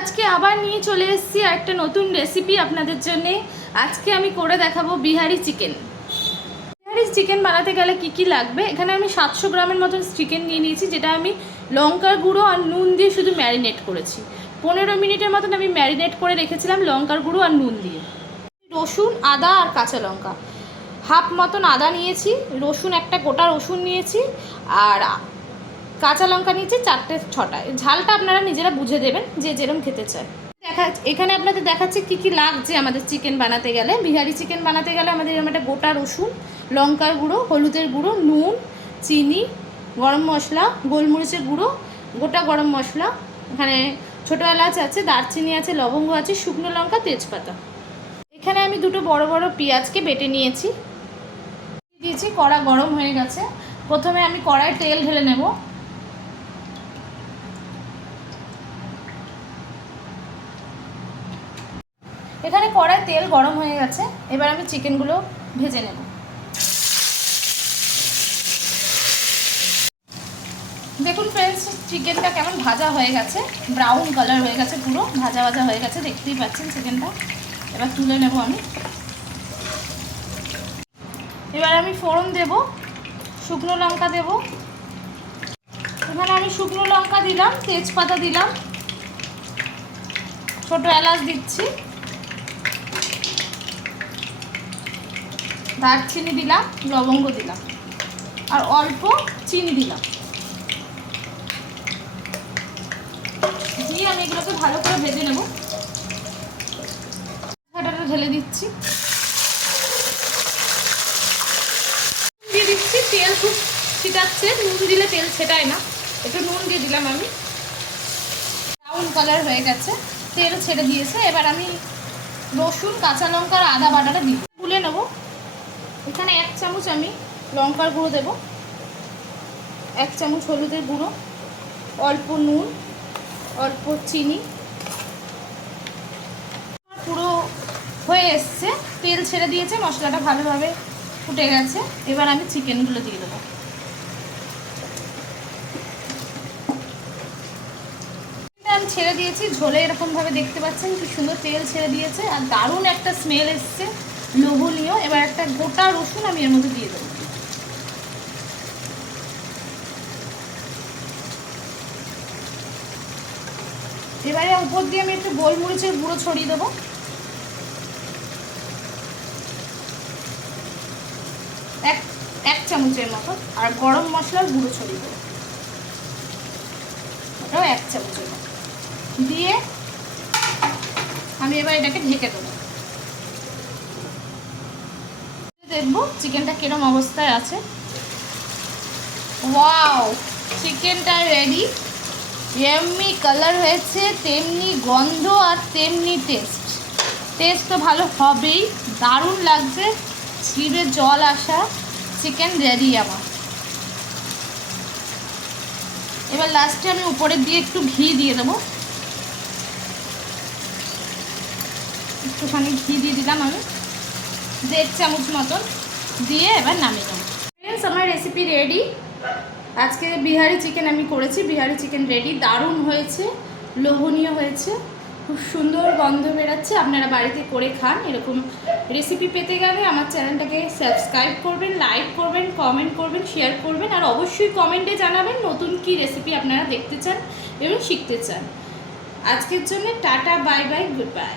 আজকে আবার নিয়ে চলে এসেছি একটা নতুন রেসিপি আপনাদের জন্য। আজকে আমি করে দেখাবো বিহারি চিকেন বিহারি চিকেন বানাতে গেলে কি কি লাগবে? এখানে আমি সাতশো গ্রামের মতন চিকেন নিয়ে নিয়েছি, যেটা আমি লঙ্কার গুঁড়ো আর নুন দিয়ে শুধু ম্যারিনেট করেছি। পনেরো মিনিটের মতন আমি ম্যারিনেট করে রেখেছিলাম লঙ্কার গুঁড়ো আর নুন দিয়ে। রসুন, আদা আর কাঁচা লঙ্কা। হাফ মতন আদা নিয়েছি, রসুন একটা গোটা রসুন নিয়েছি, আর কাঁচা লঙ্কা নিয়েছি চারটে, ছটা। ঝালটা আপনারা নিজেরা বুঝে দেবেন যে যেরকম খেতে চায়। দেখা, এখানে আপনাদের দেখাচ্ছে কি কি লাগছে আমাদের চিকেন বানাতে গেলে। বিহারি চিকেন বানাতে গেলে আমাদের এরকম একটা গোটা রসুন, লঙ্কার গুঁড়ো, হলুদের গুঁড়ো, নুন, চিনি, গরম মশলা, গোলমরিচের গুঁড়ো, গোটা গরম মশলা, এখানে ছোটো এলাচ আছে, দারচিনি আছে, লবঙ্গ আছে, শুকনো লঙ্কা, তেজপাতা। এখানে আমি দুটো বড় বড় পেঁয়াজকে বেটে নিয়েছি। দিয়েছি, কড়া গরম হয়ে গেছে। প্রথমে আমি কড়ায় তেল ঢেলে নেব। এখানে কড়ায় তেল গরম হয়ে গেছে, এবার আমি চিকেনগুলো ভেজে নেব। দেখুন ফ্রেন্ডস চিকেনটা কেমন ভাজা হয়ে গেছে ব্রাউন কালার হয়ে গেছে পুরো, ভাজা ভাজা হয়ে গেছে, দেখতেই পাচ্ছেন চিকেনটা। এবার তুলে নেব আমি। এবার আমি ফোড়ন দেব, শুকনো লঙ্কা দেব। এখানে আমি শুকনো লঙ্কা দিলাম, তেজপাতা দিলাম। ছোট এলাচ দিচ্ছি। দারচিনি দিলাম, লবঙ্গ দিলাম। আর অল্প চিনি দিলাম। দিয়ে আমি এগুলোকে ভালো করে ভেজে নেব। ঢাকাটা ঢেলে দিচ্ছি। দিয়ে দিচ্ছি তেল খুব ছিটাচ্ছে, নুন দিলে তেল ছেটায় না। একটু নুন দিয়ে দিলাম আমি। ব্রাউন কালার হয়ে গেছে, তেল ছেড়ে দিয়েছে। এবার আমি রসুন, কাঁচা লঙ্কা আর আদা বাটাটা নেব এখানে এক চামচ আমি লঙ্কার গুঁড়ো দেব। এক চামচ হলুদের গুঁড়ো, অল্প নুন, অল্প চিনি। পুরো হয়ে এসছে, তেল ছেড়ে দিয়েছে, মশলাটা ভালোভাবে ফুটে গেছে। এবার আমি চিকেনগুলো দিয়ে দেবো। আমি ছেড়ে দিয়েছি, ঝোলে এরকমভাবে দেখতে পাচ্ছেন কি সুন্দর তেল ছেড়ে দিয়েছে, আর দারুণ একটা স্মেল এসছে। লোভনীয়, এবার একটা গোটা রসুন আমি এর মধ্যে দিয়ে দেবো। এবারে উপর দিয়ে আমি একটু গোলমরিচের গুঁড়ো ছড়িয়ে দেবো। এক এক চামচের মতো, আর গরম মশলার গুঁড়ো ছড়িয়ে দেবো। ওটাও এক চামচের মতো। দিয়ে আমি এবার এটাকে ঢেকে দেবো। দেখব। চিকেনটা কিরম অবস্থায় আছে। ওয়াও চিকেনটা রেডি এমনি কালার হয়েছে, তেমনি গন্ধ আর তেমনি টেস্ট টেস্ট তো ভালো হবেই, দারুণ লাগছে, ছিঁড়ে জল আসা। চিকেন রেডি আমার। এবার লাস্টে আমি উপরে দিয়ে একটু ঘি দিয়ে দেবো। একটুখানি ঘি দিয়ে দিলাম আমি। দেড় চামচ মতন দিয়ে এবার নামিয়ে দেবো ফ্রেন্ডস আমার রেসিপি রেডি আজকে বিহারি চিকেন আমি করেছি। বিহারি চিকেন রেডি দারুণ হয়েছে। লোভনীয় হয়েছে। খুব সুন্দর গন্ধ বেরাচ্ছে। আপনারা বাড়িতে করে খান। এরকম রেসিপি পেতে গেলে আমার চ্যানেলটাকে সাবস্ক্রাইব করবেন লাইক করবেন কমেন্ট করবেন শেয়ার করবেন। আর অবশ্যই কমেন্টে জানাবেন নতুন কি রেসিপি আপনারা দেখতে চান এবং শিখতে চান। আজকের জন্য tata bye bye good bye